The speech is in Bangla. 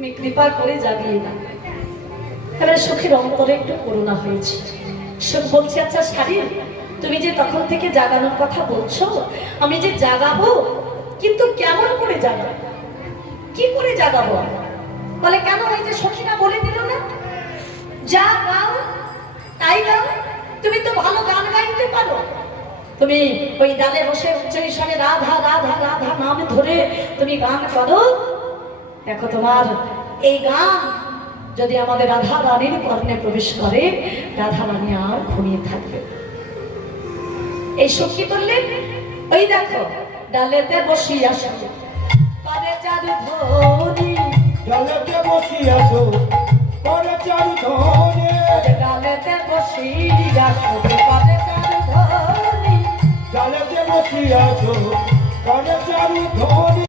তুমি কৃপা করে জাগিয়ে না। এবার সুখের অন্তরে একটু করুণা হয়েছে। সুখ বলছে, আচ্ছা শাড়ি, তুমি যে তখন থেকে জাগানোর কথা বলছো, আমি যে জাগাবো, কিন্তু কেমন করে জাগাবো, কি করে জাগাবো? বলে কেন, ওই যে সখীরা বলে দিল না, যা গাও তাই গাও, তুমি তো ভালো গান গাইতে পারো, তুমি ওই ডালে বসে উচ্চস্বরে রাধা রাধা রাধা নাম ধরে তুমি গান করো। দেখো তোমার এই গান যদি আমাদের রাধা রানীর কর্ণে প্রবেশ করে, রাধা রানী আর ঘুমিয়ে থাকবে। এই সখী করলেন, ওই দেখো ডালেতে বসিয়াছো পারে চারু ধনি, ডালেতে বসিয়াছো পারে চারু ধনি, ডালেতে বসিয়াছো পারে চারু ধনি, ডালেতে বসিয়াছো পারে চারু ধনি।